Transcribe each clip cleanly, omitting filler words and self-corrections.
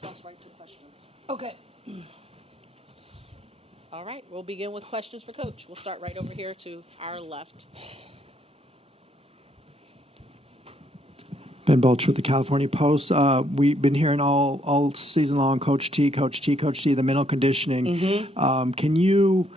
toss right to questions. Okay. All right, we'll begin with questions for Coach. We'll start right over here to our left. Ben Belcher with the California Post. We've been hearing all season long, Coach T, the mental conditioning. Mm-hmm. Can you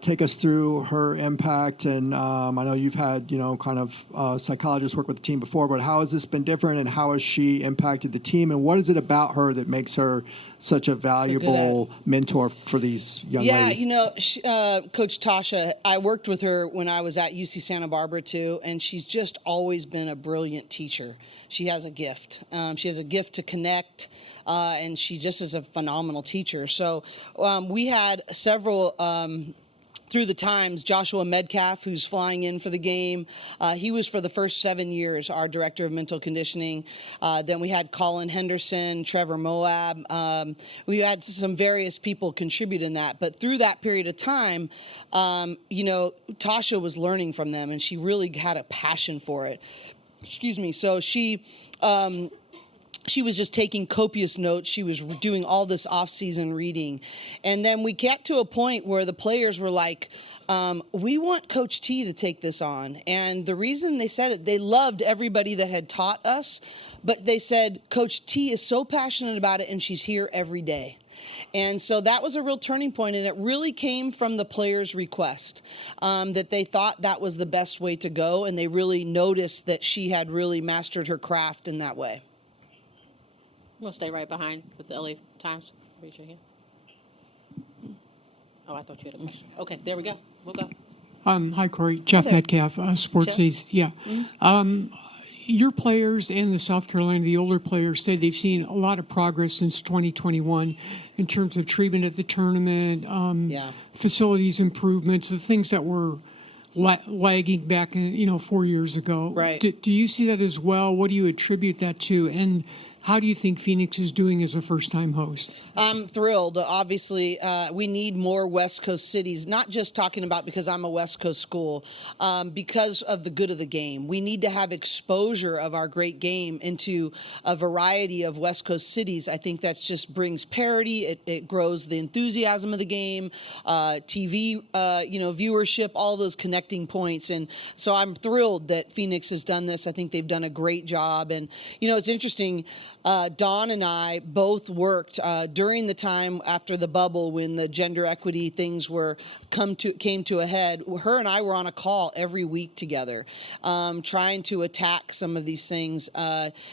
take us through her impact? And I know you've had, kind of psychologists work with the team before, but how has this been different, and how has she impacted the team? And what is it about her that makes her such a valuable mentor for these young ladies? Coach Tasha, I worked with her when I was at UC Santa Barbara too, and she's just always been a brilliant teacher. She has a gift. She has a gift to connect, and she just is a phenomenal teacher. So we had several through the times. Joshua Medcalf, who's flying in for the game, he was for the first 7 years our director of mental conditioning. Then we had Colin Henderson, Trevor Moab. We had some various people contribute in that. But through that period of time, Tasha was learning from them, and she really had a passion for it. Excuse me. So she was just taking copious notes. She was doing all this off-season reading. And then we got to a point where the players were like, we want Coach T to take this on. And the reason they said it, they loved everybody that had taught us, but they said, Coach T is so passionate about it, and she's here every day. And so that was a real turning point, and it really came from the players' request, that they thought that was the best way to go, and they really noticed that she had really mastered her craft in that way. We'll stay right behind with the LA Times. Raise your hand. Oh, I thought you had a question. Okay, there we go. We'll go. Hi, Cori. Jeff Metcalf, Sports East. Yeah. Mm-hmm. Your players and the South Carolina, the older players, said they've seen a lot of progress since 2021 in terms of treatment at the tournament, facilities improvements, the things that were lagging back, 4 years ago. Right. Do you see that as well? What do you attribute that to? And how do you think Phoenix is doing as a first-time host? I'm thrilled. Obviously, we need more West Coast cities, not just talking about because I'm a West Coast school, because of the good of the game. We need to have exposure of our great game into a variety of West Coast cities. I think that just brings parity. It grows the enthusiasm of the game, TV, viewership, all those connecting points. And so I'm thrilled that Phoenix has done this. I think they've done a great job. And, it's interesting. Dawn and I both worked during the time after the bubble when the gender equity things came to a head. Her and I were on a call every week together, trying to attack some of these things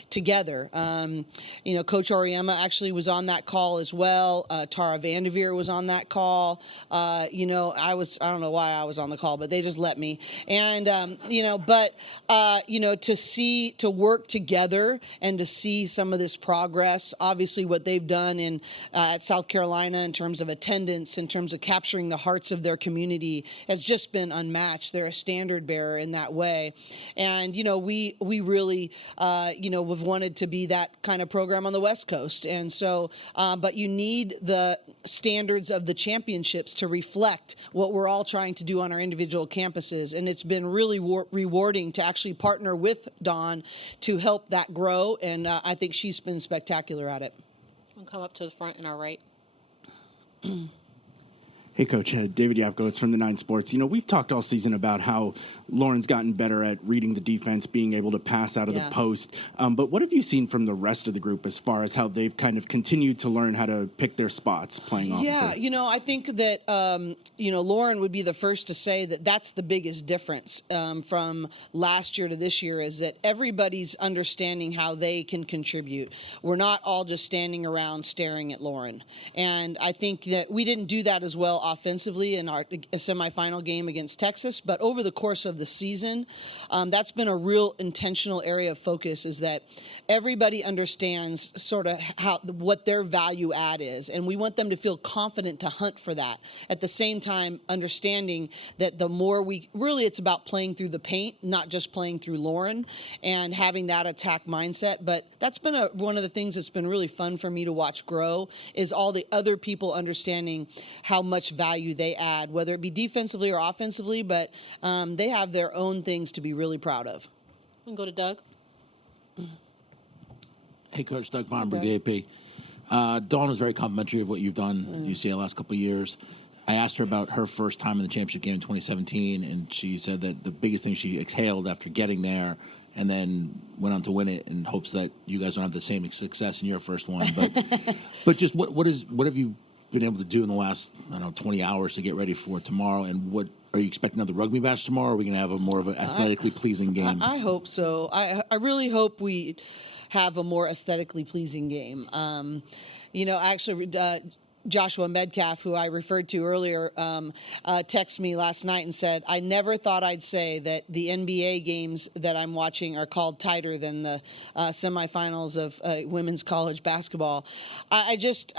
together. Coach Auriemma actually was on that call as well. Tara Vanderveer was on that call. I don't know why I was on the call, but they just let me. And to work together and to see some of this progress, obviously what they've done at South Carolina in terms of attendance, in terms of capturing the hearts of their community, has just been unmatched. They're a standard bearer in that way. And, we really, have wanted to be that kind of program on the West Coast. And so, but you need the standards of the championships to reflect what we're all trying to do on our individual campuses. And it's been really rewarding to actually partner with Dawn to help that grow. And I think she's been spectacular at it. We'll come up to the front and our right. Hey, Coach. David Yapkowitz from the 9 Sports. We've talked all season about how Lauren's gotten better at reading the defense, being able to pass out of the post. But what have you seen from the rest of the group as far as how they've kind of continued to learn how to pick their spots playing off of her? I think that, Lauren would be the first to say that that's the biggest difference from last year to this year, is that everybody's understanding how they can contribute. We're not all just standing around staring at Lauren. And I think that we didn't do that as well offensively in our semifinal game against Texas, but over the course of the season, that's been a real intentional area of focus, is that everybody understands sort of what their value add is, and we want them to feel confident to hunt for that. At the same time, understanding that the more it's about playing through the paint, not just playing through Lauren, and having that attack mindset. But that's been one of the things that's been really fun for me to watch grow, is all the other people understanding how much value they add, whether it be defensively or offensively, but they have their own things to be really proud of. We can go to Doug. Hey, Coach. Doug Feinberg, the AP. Dawn was very complimentary of what you've done at UCLA the last couple of years. I asked her about her first time in the championship game in 2017, and she said that the biggest thing she exhaled after getting there and then went on to win it in hopes that you guys don't have the same success in your first one. But just what have you been able to do in the last, 20 hours to get ready for tomorrow? And what are you expecting, another rugby match tomorrow? Or are we going to have a more of an aesthetically pleasing game? I hope so. I really hope we have a more aesthetically pleasing game. Actually, Joshua Medcalf, who I referred to earlier, texted me last night and said, I never thought I'd say that the NBA games that I'm watching are called tighter than the semifinals of women's college basketball. It's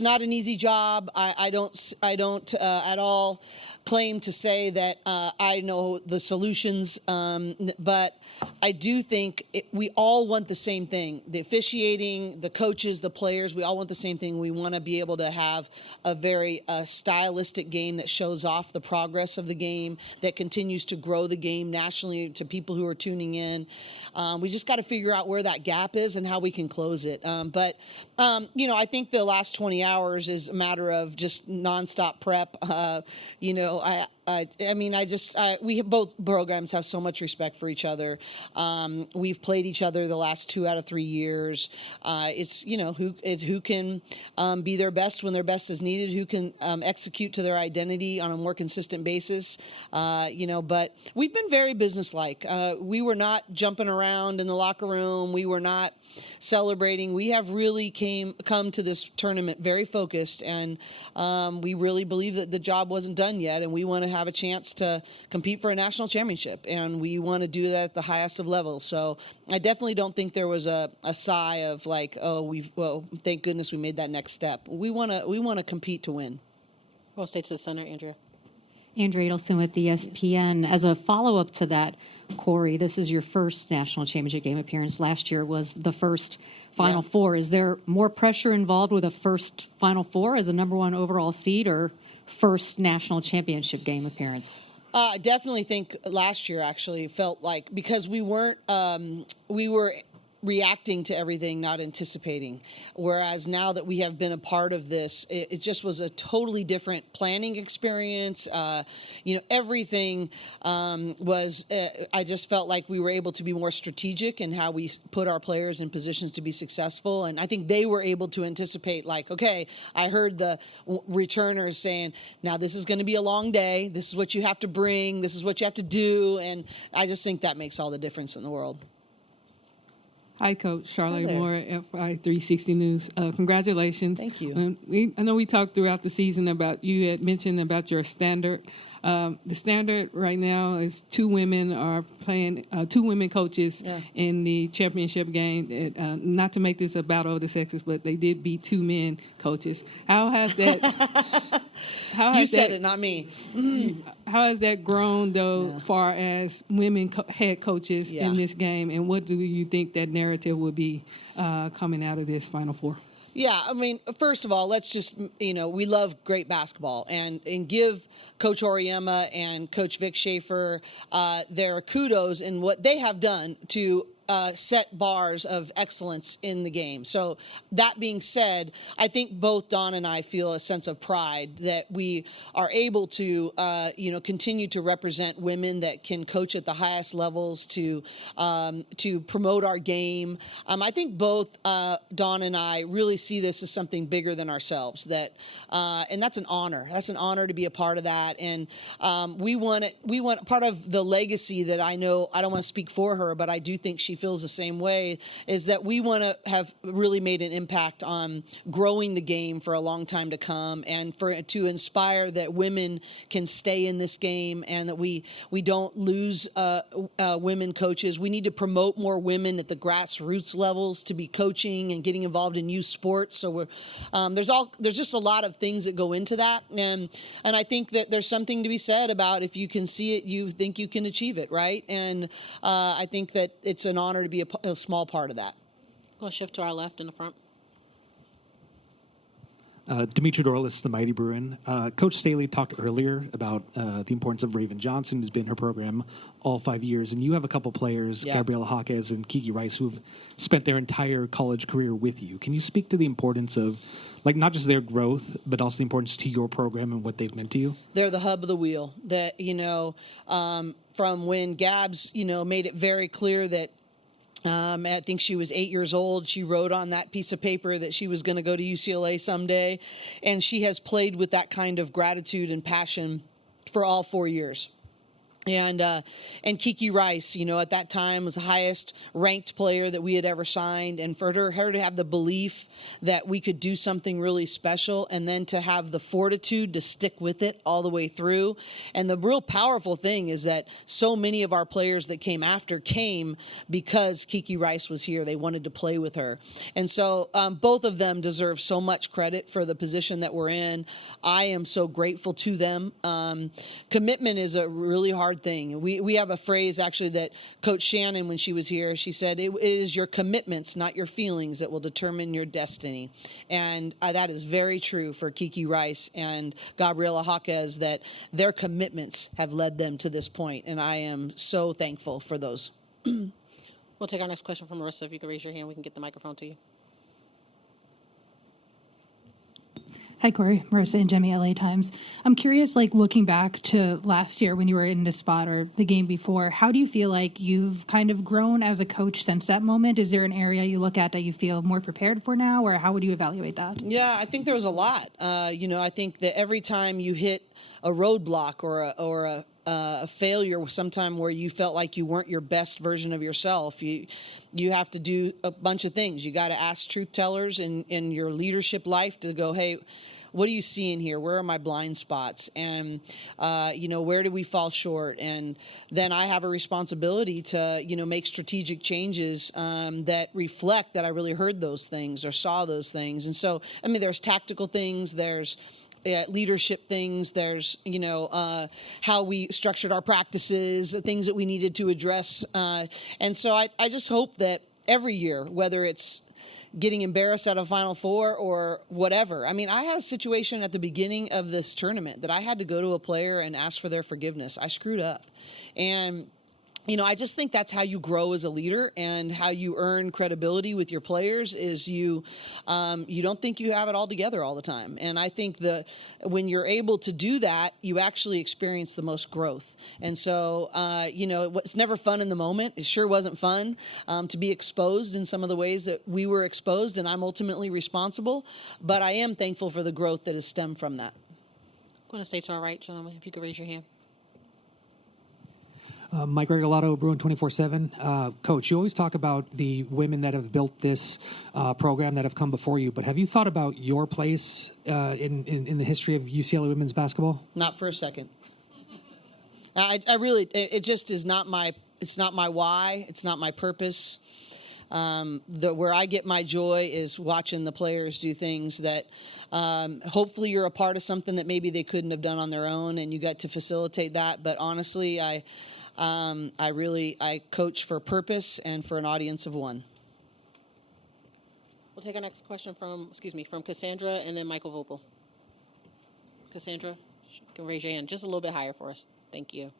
not an easy job. I don't at all claim to say that I know the solutions, but I do think we all want the same thing. The officiating, the coaches, the players, we all want the same thing. We want to be able to have a very stylistic game that shows off the progress of the game, that continues to grow the game nationally to people who are tuning in. We just got to figure out where that gap is and how we can close it. I think the last 20 hours is a matter of just nonstop prep. We both programs have so much respect for each other. We've played each other the last 2 out of 3 years. Who can be their best when their best is needed, who can execute to their identity on a more consistent basis. But we've been very businesslike. We were not jumping around in the locker room. We were not celebrating. We have really come to this tournament very focused, and we really believe that the job wasn't done yet, and we want to have a chance to compete for a national championship, and we want to do that at the highest of levels. So I definitely don't think there was a sigh of like, thank goodness we made that next step. We want to compete to win. We'll stay to the center, Andrea. Andrea Adelson with ESPN. As a follow-up to that, Cori, this is your first national championship game appearance. Last year was the first Final Four. Is there more pressure involved with a first Final Four as a number one overall seed, or first national championship game appearance? I definitely think last year actually felt like, because we were reacting to everything, not anticipating. Whereas now that we have been a part of this, it just was a totally different planning experience. Everything was, I just felt like we were able to be more strategic in how we put our players in positions to be successful. And I think they were able to anticipate, like, okay, I heard the returners saying, now this is going to be a long day. This is what you have to bring. This is what you have to do. And I just think that makes all the difference in the world. Hi, Coach. Charlotte Moore, FI 360 News. Congratulations. Thank you. I know we talked throughout the season about, you had mentioned about your standard. The standard right now is two women are playing, two women coaches in the championship game. Not to make this a battle of the sexes, but they did beat two men coaches. How has that... You said it, not me. How has that grown, though, far as women head coaches in this game, and what do you think that narrative will be coming out of this Final Four? Yeah, I mean, first of all, let's just, we love great basketball, and give Coach Auriemma and Coach Vic Schaefer their kudos in what they have done to set bars of excellence in the game. So that being said, I think both Dawn and I feel a sense of pride that we are able to, continue to represent women that can coach at the highest levels to promote our game. I think both Dawn and I really see this as something bigger than ourselves. And that's an honor. That's an honor to be a part of that. And we want part of the legacy that I know. I don't want to speak for her, but I do think she feels the same way, is that we want to have really made an impact on growing the game for a long time to come, and to inspire that women can stay in this game, and that we don't lose women coaches. We need to promote more women at the grassroots levels to be coaching and getting involved in youth sports. So there's just a lot of things that go into that, and I think that there's something to be said about, if you can see it, you think you can achieve it, right? And I think that it's an honor to be a small part of that. We'll shift to our left in the front. Dimitri Dorlis, the Mighty Bruin. Coach Staley talked earlier about the importance of Raven Johnson, who's been in her program all 5 years. And you have a couple players, Gabriela Jaquez and Kiki Rice, who've spent their entire college career with you. Can you speak to the importance of, like, not just their growth, but also the importance to your program and what they've meant to you? They're the hub of the wheel. That, from when Gabs, made it very clear that I think she was 8 years old. She wrote on that piece of paper that she was going to go to UCLA someday. And she has played with that kind of gratitude and passion for all 4 years. And Kiki Rice, at that time was the highest ranked player that we had ever signed. And for her to have the belief that we could do something really special, and then to have the fortitude to stick with it all the way through. And the real powerful thing is that so many of our players that came after came because Kiki Rice was here. They wanted to play with her. And so both of them deserve so much credit for the position that we're in. I am so grateful to them. Commitment is a really hard thing. We have a phrase actually that Coach Shannon, when she was here, she said, it is your commitments, not your feelings, that will determine your destiny. And that is very true for Kiki Rice and Gabriela Jaquez, that their commitments have led them to this point. And I am so thankful for those. We'll take our next question from Marissa. If you can raise your hand, we can get the microphone to you. Hi, Cori, Marissa and Jemmy, LA Times. I'm curious, looking back to last year when you were in this spot or the game before, how do you feel like you've kind of grown as a coach since that moment? Is there an area you look at that you feel more prepared for now, or how would you evaluate that? Yeah, I think there was a lot. I think that every time you hit a roadblock or a failure sometime where you felt like you weren't your best version of yourself, you have to do a bunch of things. You got to ask truth tellers in your leadership life to go, hey, what do you see in here? Where are my blind spots? And, where do we fall short? And then I have a responsibility to, make strategic changes that reflect that I really heard those things or saw those things. And so, there's tactical things, there's leadership things, there's, how we structured our practices, things that we needed to address. And so I just hope that every year, whether it's getting embarrassed at a Final Four or whatever. I had a situation at the beginning of this tournament that I had to go to a player and ask for their forgiveness. I screwed up. And I just think that's how you grow as a leader, and how you earn credibility with your players is you don't think you have it all together all the time. And I think when you're able to do that, you actually experience the most growth. And so, it's never fun in the moment. It sure wasn't fun to be exposed in some of the ways that we were exposed, and I'm ultimately responsible. But I am thankful for the growth that has stemmed from that. I'm going to stay to our right, gentlemen, if you could raise your hand. Mike Regalado, Bruin 24/7. Coach, you always talk about the women that have built this program that have come before you, but have you thought about your place in the history of UCLA women's basketball? Not for a second. I really, it just is not it's not my why, it's not my purpose. Where I get my joy is watching the players do things that hopefully you're a part of something that maybe they couldn't have done on their own, and you got to facilitate that. But honestly, I coach for purpose and for an audience of one. We'll take our next question from Cassandra and then Michael Vopel. Cassandra, you can raise your hand just a little bit higher for us. Thank you.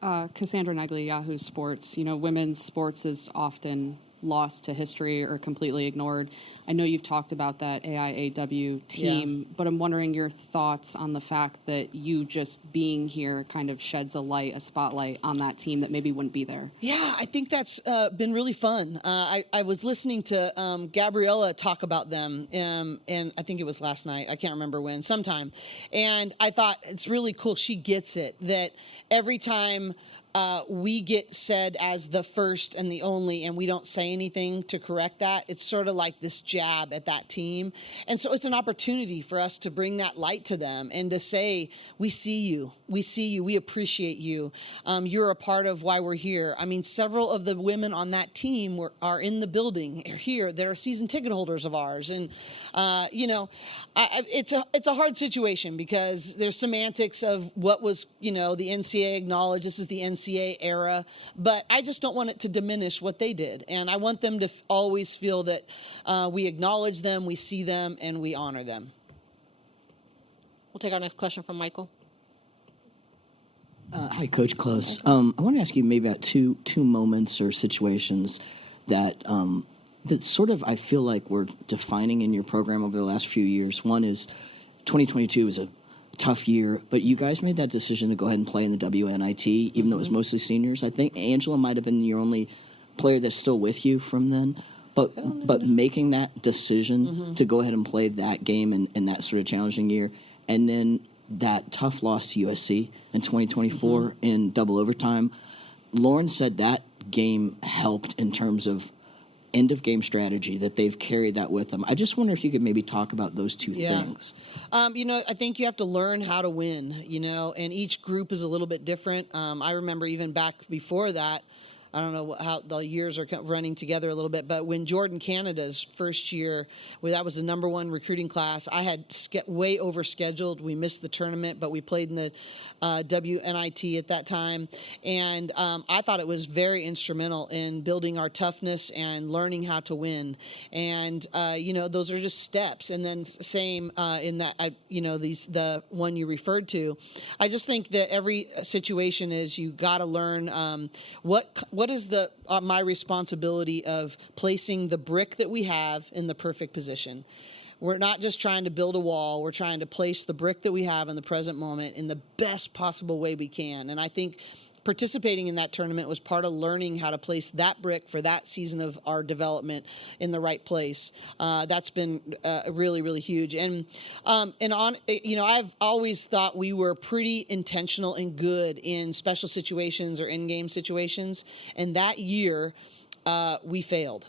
Cassandra Negley, Yahoo Sports. Women's sports is often lost to history or completely ignored. I know you've talked about that AIAW team, but I'm wondering your thoughts on the fact that you just being here kind of sheds a spotlight on that team that maybe wouldn't be there. Yeah, I think that's been really fun. I was listening to Gabriella talk about them, and I think it was last night. I can't remember when, sometime. And I thought it's really cool. She gets it, that every time we get said as the first and the only, and we don't say anything to correct that. It's sort of like this jab at that team. And so it's an opportunity for us to bring that light to them and to say, we see you, we appreciate you. You're a part of why we're here. Several of the women on that team are in the building here. They're season ticket holders of ours. And, it's a hard situation because there's semantics of what was, the NCAA acknowledged. This is the NCAA NCAA era, but I just don't want it to diminish what they did. And I want them to always feel that we acknowledge them, we see them, and we honor them. We'll take our next question from Michael. Hi, Coach Close. I want to ask you maybe about two moments or situations that that sort of I feel like we're defining in your program over the last few years. One is 2022 was a tough year, but you guys made that decision to go ahead and play in the WNIT, even though it was mostly seniors. I think Angela might have been your only player that's still with you from then. But making that decision to go ahead and play that game in that sort of challenging year, and then that tough loss to USC in 2024 in double overtime, Lauren said that game helped in terms of end-of-game strategy, that they've carried that with them. I just wonder if you could maybe talk about those two things. I think you have to learn how to win, and each group is a little bit different. I remember even back before that, I don't know how the years are running together a little bit, but when Jordan Canada's first year, that was the #1 recruiting class, I had way overscheduled. We missed the tournament, but we played in the WNIT at that time. And I thought it was very instrumental in building our toughness and learning how to win. And, those are just steps. And then same in that, the one you referred to. I just think that every situation is you got to learn what is my responsibility of placing the brick that we have in the perfect position. We're not just trying to build a wall. We're trying to place the brick that we have in the present moment in the best possible way we can. And I think participating in that tournament was part of learning how to place that brick for that season of our development in the right place. That's been really, really huge. And I've always thought we were pretty intentional and good in special situations or in-game situations. And that year, we failed.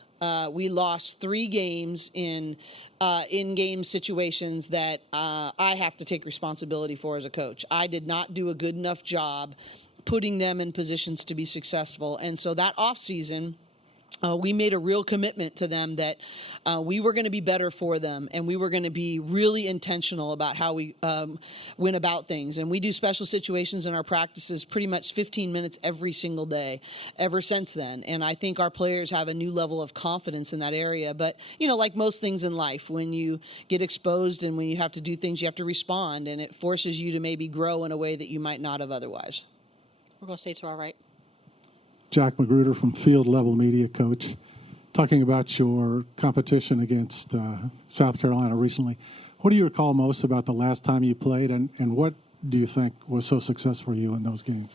We lost 3 games in-game situations that I have to take responsibility for as a coach. I did not do a good enough job putting them in positions to be successful. And so that offseason, we made a real commitment to them that we were going to be better for them, and we were going to be really intentional about how we went about things. And we do special situations in our practices pretty much 15 minutes every single day ever since then. And I think our players have a new level of confidence in that area. But, like most things in life, when you get exposed and when you have to do things, you have to respond, and it forces you to maybe grow in a way that you might not have otherwise. We're going to stay to our right. Jack Magruder from Field Level Media, Coach. Talking about your competition against South Carolina recently, what do you recall most about the last time you played, and what do you think was so successful for you in those games?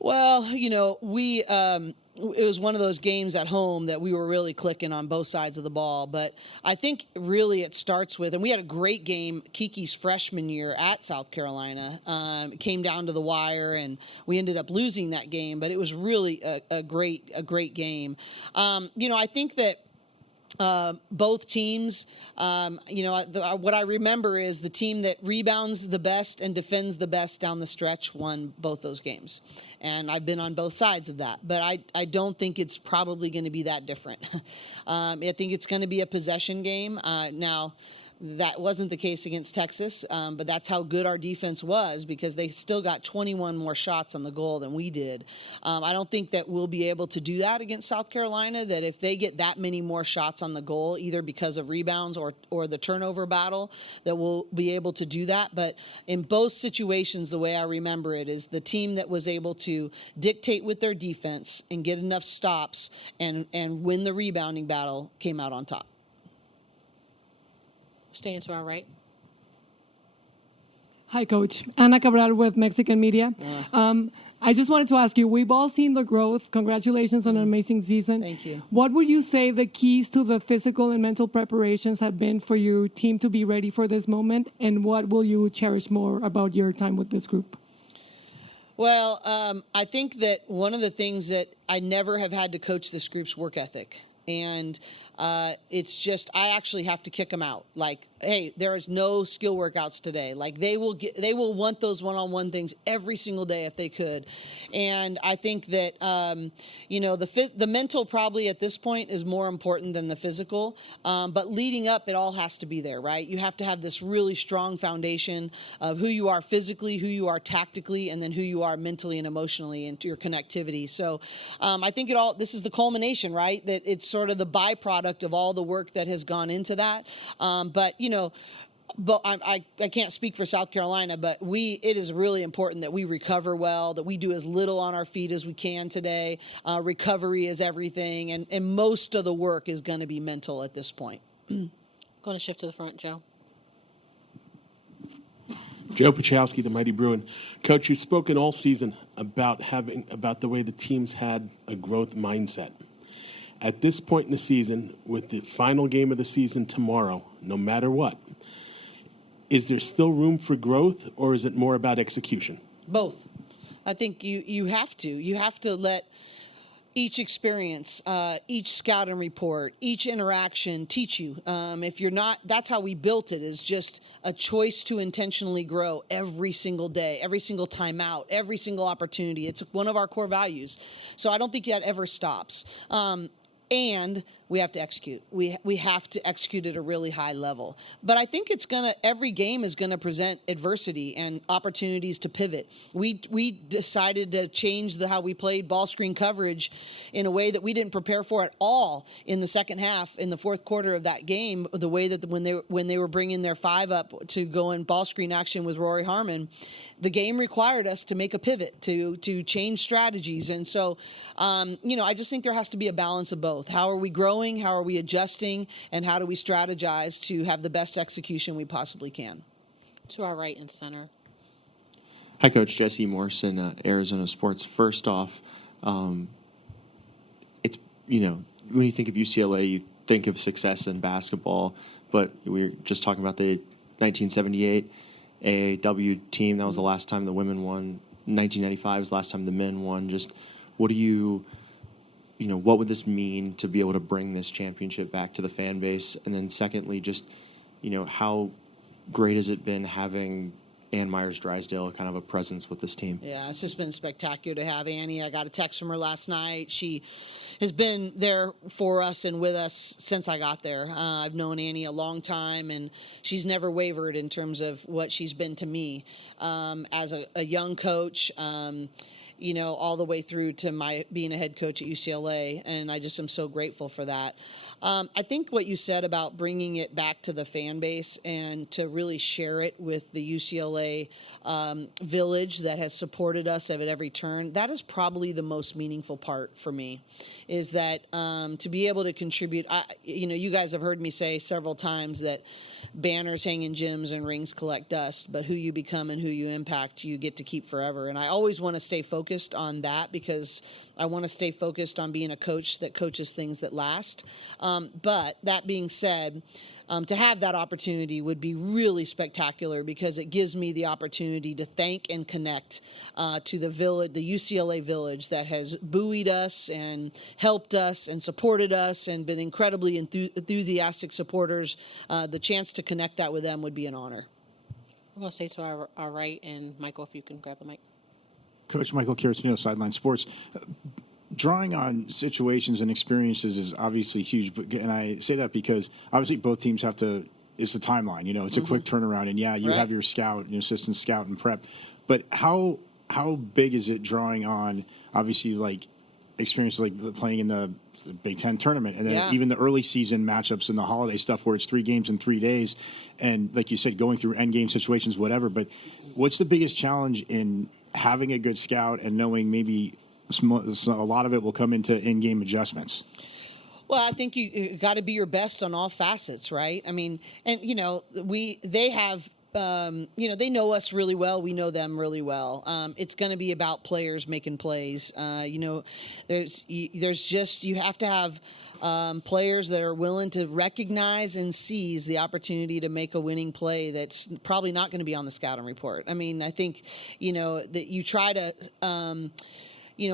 Well, it was one of those games at home that we were really clicking on both sides of the ball. But I think really it starts with, and we had a great game Kiki's freshman year at South Carolina. It came down to the wire, and we ended up losing that game. But it was really a great game. I think that both teams, what I remember is the team that rebounds the best and defends the best down the stretch won both those games. And I've been on both sides of that. But I don't think it's probably going to be that different. I think it's going to be a possession game. Now, that wasn't the case against Texas, but that's how good our defense was, because they still got 21 more shots on the goal than we did. I don't think that we'll be able to do that against South Carolina, that if they get that many more shots on the goal, either because of rebounds or the turnover battle, that we'll be able to do that. But in both situations, the way I remember it is the team that was able to dictate with their defense and get enough stops and win the rebounding battle came out on top. Staying to our right. Hi, Coach. Ana Cabral with Mexican Media. I just wanted to ask you, we've all seen the growth. Congratulations on an amazing season. Thank you. What would you say the keys to the physical and mental preparations have been for your team to be ready for this moment? And what will you cherish more about your time with this group? Well, I think that one of the things that I never have had to coach this group's work ethic. And it's just, I actually have to kick them out. Like, hey, there is no skill workouts today. Like, they will want those one-on-one things every single day if they could. And I think that, the mental probably at this point is more important than the physical. But leading up, it all has to be there, right? You have to have this really strong foundation of who you are physically, who you are tactically, and then who you are mentally and emotionally, and your connectivity. So I think this is the culmination, right? That it's sort of the byproduct of all the work that has gone into that. But I can't speak for South Carolina, but it is really important that we recover well, that we do as little on our feet as we can today. Recovery is everything, and most of the work is going to be mental at this point. Going to shift to the front, Joe. Joe Pachowski, the Mighty Bruin. Coach, you've spoken all season about the way the team's had a growth mindset. At this point in the season, with the final game of the season tomorrow, no matter what, is there still room for growth, or is it more about execution? Both. I think you have to. You have to let each experience, each scouting report, each interaction teach you. If you're not, that's how we built it, is just a choice to intentionally grow every single day, every single time out, every single opportunity. It's one of our core values. So I don't think that ever stops. And we have to execute. We have to execute at a really high level. But I think every game is gonna present adversity and opportunities to pivot. We decided to change how we played ball screen coverage in a way that we didn't prepare for at all in the second half, in the fourth quarter of that game. The way that when they were bringing their 5 up to go in ball screen action with Rory Harmon, the game required us to make a pivot, to change strategies. And so, I just think there has to be a balance of both. How are we growing? How are we adjusting? And how do we strategize to have the best execution we possibly can? To our right and center. Hi, Coach. Jesse Morrison, Arizona Sports. First off, it's, when you think of UCLA, you think of success in basketball, but we were just talking about the 1978 AAW team. That was the last time the women won. 1995 was the last time the men won. Just what what would this mean to be able to bring this championship back to the fan base? And then secondly, just, how great has it been having Ann Myers-Drysdale kind of a presence with this team? Yeah, it's just been spectacular to have Annie. I got a text from her last night. She has been there for us and with us since I got there. I've known Annie a long time, and she's never wavered in terms of what she's been to me as a young coach, all the way through to my being a head coach at UCLA, and I just am so grateful for that. I think what you said about bringing it back to the fan base and to really share it with the UCLA village that has supported us at every turn, that is probably the most meaningful part for me, is that to be able to contribute. You guys have heard me say several times that banners hang in gyms and rings collect dust, but who you become and who you impact, you get to keep forever. And I always want to stay focused on that, because I want to stay focused on being a coach that coaches things that last. But that being said, to have that opportunity would be really spectacular, because it gives me the opportunity to thank and connect to the village, the UCLA village that has buoyed us and helped us and supported us and been incredibly enthusiastic supporters. The chance to connect that with them would be an honor. We're going to stay to our right, and Michael, if you can grab the mic. Coach Michael Caratino, Sideline Sports. Drawing on situations and experiences is obviously huge, and I say that because obviously both teams have to. It's the timeline, it's a quick turnaround, and you have your scout, your assistant scout, and prep. But how big is it drawing on obviously like experiences like playing in the Big Ten tournament, and then even the early season matchups and the holiday stuff where it's 3 games in 3 days, and like you said, going through end game situations, whatever. But what's the biggest challenge in having a good scout and knowing maybe a lot of it will come into in-game adjustments? Well, I think you got to be your best on all facets, right? I mean, and they have, they know us really well. We know them really well. It's going to be about players making plays. There's just, you have to have players that are willing to recognize and seize the opportunity to make a winning play that's probably not going to be on the scouting report. I mean, I think, that you try to,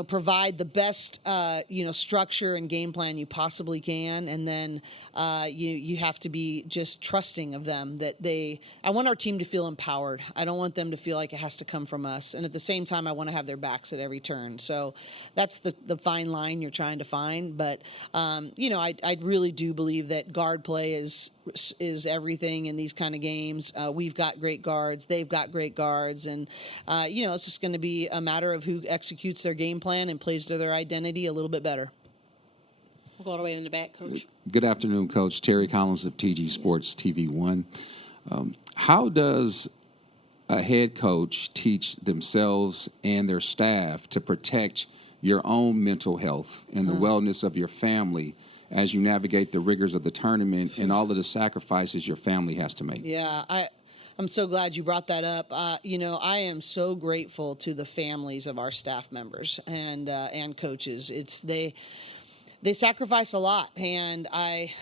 provide the best, structure and game plan you possibly can. And then you have to be just trusting of them that I want our team to feel empowered. I don't want them to feel like it has to come from us. And at the same time, I want to have their backs at every turn. So that's the fine line you're trying to find. But, I really do believe that guard play is everything in these kind of games. We've got great guards. They've got great guards. And, it's just going to be a matter of who executes their game plan and plays to their identity a little bit better. We'll go all the way in the back, Coach. Good afternoon, Coach. Terry Collins of TG Sports TV1. How does a head coach teach themselves and their staff to protect your own mental health and the wellness of your family as you navigate the rigors of the tournament and all of the sacrifices your family has to make? Yeah, I'm so glad you brought that up. I am so grateful to the families of our staff members and coaches. They sacrifice a lot, and I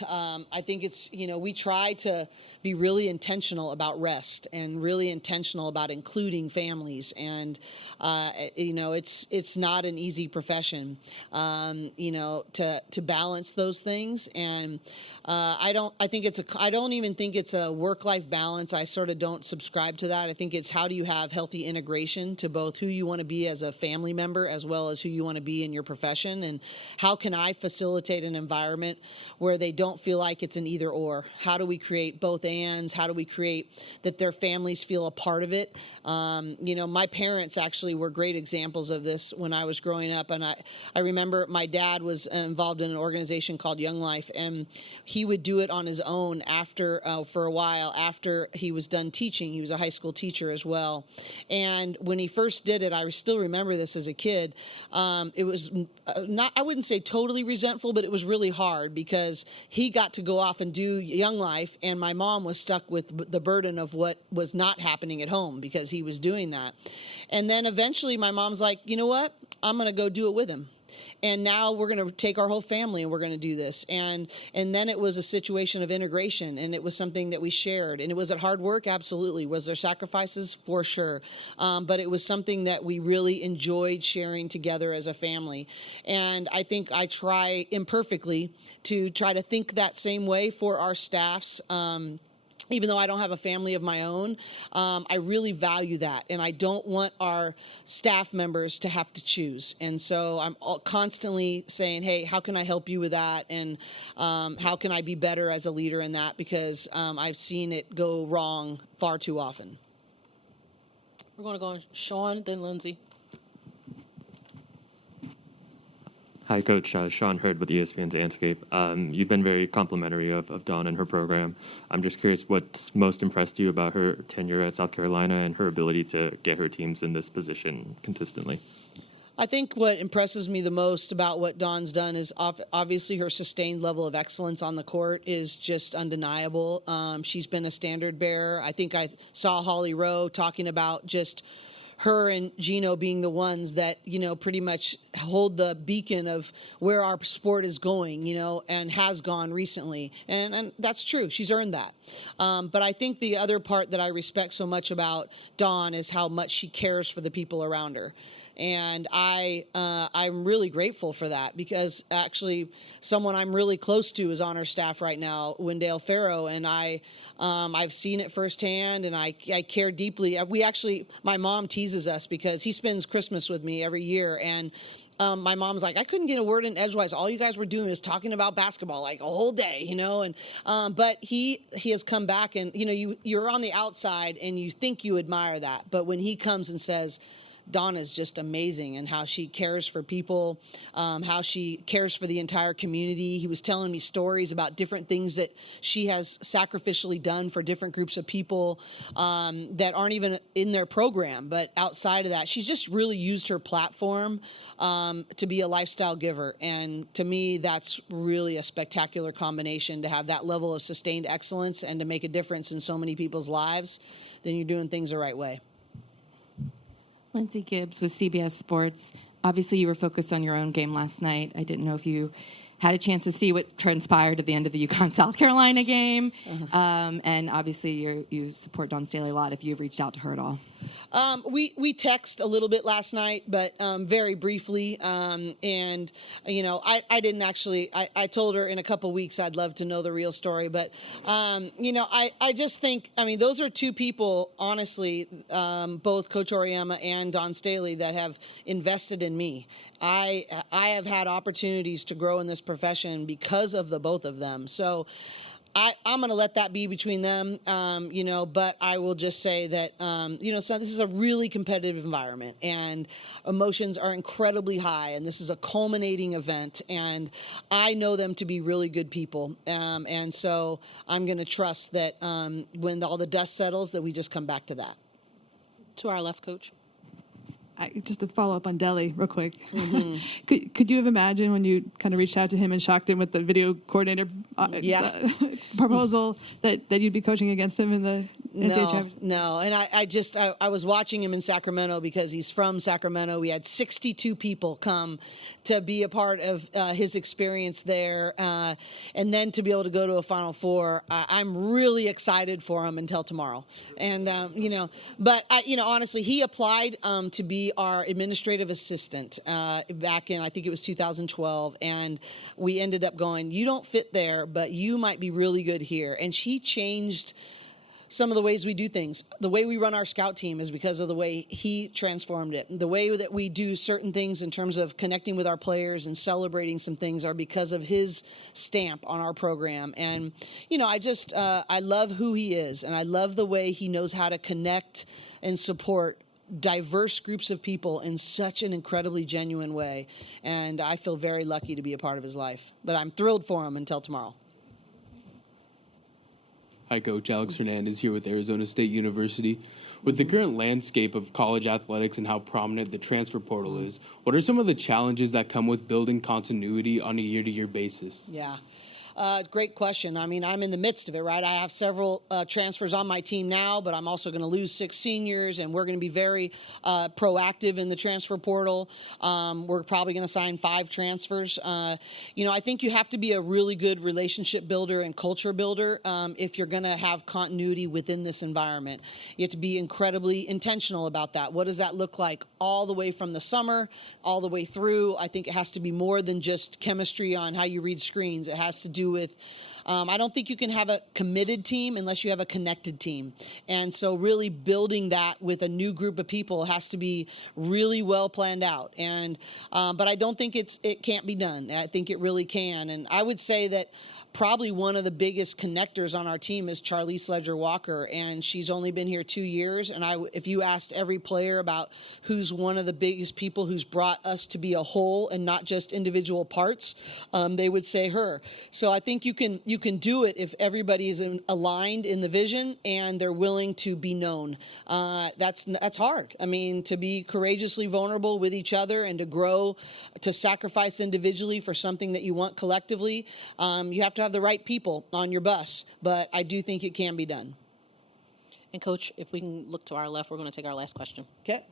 think it's, we try to be really intentional about rest and really intentional about including families, and it's not an easy profession, to balance those things, and I don't even think it's a work-life balance. I sort of don't subscribe to that. I think it's how do you have healthy integration to both who you want to be as a family member as well as who you want to be in your profession, and how can I facilitate an environment where they don't feel like it's an either or? How do we create both ands? How do we create that their families feel a part of it? My parents actually were great examples of this when I was growing up, and I remember my dad was involved in an organization called Young Life, and he would do it on his own for a while after he was done teaching. He was a high school teacher as well, and when he first did it, I still remember this as a kid. It was I wouldn't say totally resentful, but it was really hard because he got to go off and do Young Life, and my mom was stuck with the burden of what was not happening at home because he was doing that. And then eventually my mom's like, you know what? I'm going to go do it with him. And now we're going to take our whole family and we're going to do this. And then it was a situation of integration, and it was something that we shared. And it was at hard work? Absolutely. Was there sacrifices? For sure. But it was something that we really enjoyed sharing together as a family. And I think I try imperfectly to try to think that same way for our staffs. Even though I don't have a family of my own, I really value that. And I don't want our staff members to have to choose. And so I'm constantly saying, hey, how can I help you with that? And how can I be better as a leader in that? Because I've seen it go wrong far too often. We're going to go on Sean, then Lindsay. Hi, Coach. Sean Hurd with ESPN's Andscape. You've been very complimentary of Dawn and her program. I'm just curious what's most impressed you about her tenure at South Carolina and her ability to get her teams in this position consistently. I think what impresses me the most about what Dawn's done is obviously her sustained level of excellence on the court is just undeniable. She's been a standard bearer. I think I saw Holly Rowe talking about just her and Gino being the ones that, pretty much hold the beacon of where our sport is going, and has gone recently. And that's true. She's earned that. But I think the other part that I respect so much about Dawn is how much she cares for the people around her. And I'm really grateful for that, because actually someone I'm really close to is on our staff right now, Wendell Farrow, and I've seen it firsthand, and I care deeply. My mom teases us because he spends Christmas with me every year, and my mom's like, I couldn't get a word in edgewise. All you guys were doing is talking about basketball like a whole day, and but he has come back, and you're on the outside and you think you admire that, but when he comes and says, Dawn is just amazing, and how she cares for people, how she cares for the entire community. He was telling me stories about different things that she has sacrificially done for different groups of people that aren't even in their program. But outside of that, she's just really used her platform to be a lifestyle giver. And to me, that's really a spectacular combination, to have that level of sustained excellence and to make a difference in so many people's lives. Then you're doing things the right way. Lindsay Gibbs with CBS Sports. Obviously, you were focused on your own game last night. I didn't know if you had a chance to see what transpired at the end of the UConn-South Carolina game. And obviously you support Dawn Staley a lot if you've reached out to her at all. We text a little bit last night, but very briefly. And, you know, I didn't actually, I told her in a couple weeks I'd love to know the real story. But, you know, I just think, I mean, those are two people, honestly, both Coach Auriemma and Dawn Staley, that have invested in me. I have had opportunities to grow in this profession because of the both of them. So I'm going to let that be between them, you know, but I will just say that, you know, so this is a really competitive environment and emotions are incredibly high, and this is a culminating event, and I know them to be really good people. And so I'm going to trust that when all the dust settles, that we just come back to that. To our left, Coach. Just to follow up on Delly real quick. Could you have imagined when you kind of reached out to him and shocked him with the video coordinator proposal that you'd be coaching against him in the NCAA Championship? No. And I was watching him in Sacramento because he's from Sacramento. We had 62 people come to be a part of his experience there. And then to be able to go to a Final Four, I'm really excited for him until tomorrow. And, you know, but, you know, honestly, he applied to be our administrative assistant back in, I think it was 2012. And we ended up going, you don't fit there, but you might be really good here. And she changed some of the ways we do things. The way we run our scout team is because of the way he transformed it. The way that we do certain things in terms of connecting with our players and celebrating some things are because of his stamp on our program. And, you know, I love who he is, and I love the way he knows how to connect and support diverse groups of people in such an incredibly genuine way. And I feel very lucky to be a part of his life. But I'm thrilled for him until tomorrow. Hi, Coach. Alex Hernandez here with Arizona State University. With the current landscape of college athletics and how prominent the transfer portal is, what are some of the challenges that come with building continuity on a year-to-year basis? Yeah. Great question. I mean, I'm in the midst of it, right? I have several transfers on my team now, but I'm also going to lose 6 seniors, and we're going to be very proactive in the transfer portal. We're probably going to sign 5 transfers. You know, I think you have to be a really good relationship builder and culture builder if you're going to have continuity within this environment. You have to be incredibly intentional about that. What does that look like all the way from the summer, all the way through? I think it has to be more than just chemistry on how you read screens. It has to do with I don't think you can have a committed team unless you have a connected team. And so really building that with a new group of people has to be really well planned out. And but I don't think it can't be done. I think it really can. And I would say that probably one of the biggest connectors on our team is Charlize Ledger-Walker, and she's only been here 2 years. And if you asked every player about who's one of the biggest people who's brought us to be a whole and not just individual parts, they would say her. So I think you can do it if everybody is aligned in the vision and they're willing to be known. That's hard. I mean, to be courageously vulnerable with each other and to grow, to sacrifice individually for something that you want collectively, you have to have the right people on your bus, but I do think it can be done. And Coach, if we can look to our left, we're going to take our last question. Okay.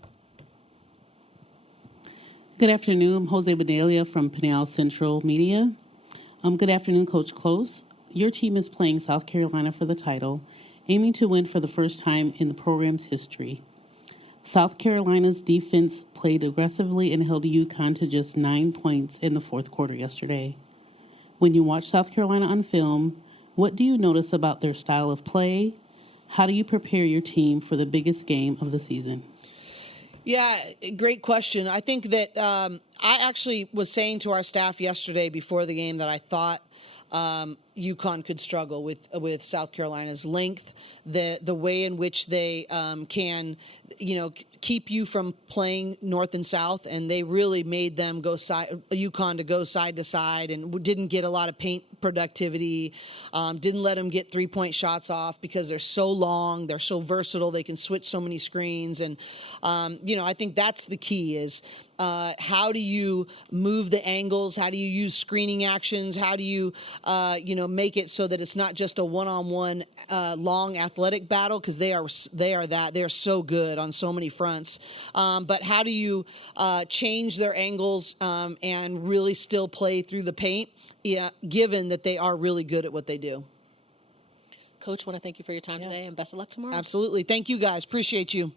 Good afternoon. I'm Jose Bedelia from Pinal Central Media. Good afternoon, Coach Close. Your team is playing South Carolina for the title, aiming to win for the first time in the program's history. South Carolina's defense played aggressively and held UConn to just 9 points in the fourth quarter yesterday. When you watch South Carolina on film, what do you notice about their style of play? How do you prepare your team for the biggest game of the season? Yeah, great question. I think that I actually was saying to our staff yesterday before the game that I thought UConn could struggle with South Carolina's length, the way in which they can, keep you from playing north and south, and they really made them UConn to go side to side, and didn't get a lot of paint productivity, didn't let them get 3-point shots off because they're so long, they're so versatile, they can switch so many screens, and I think that's the key is how do you move the angles? How do you use screening actions? How do you, make it so that it's not just a one-on-one long athletic battle, because they are so good on so many fronts. But how do you change their angles and really still play through the paint, given that they are really good at what they do? Coach, want to thank you for your time today, and best of luck tomorrow. Absolutely. Thank you, guys. Appreciate you.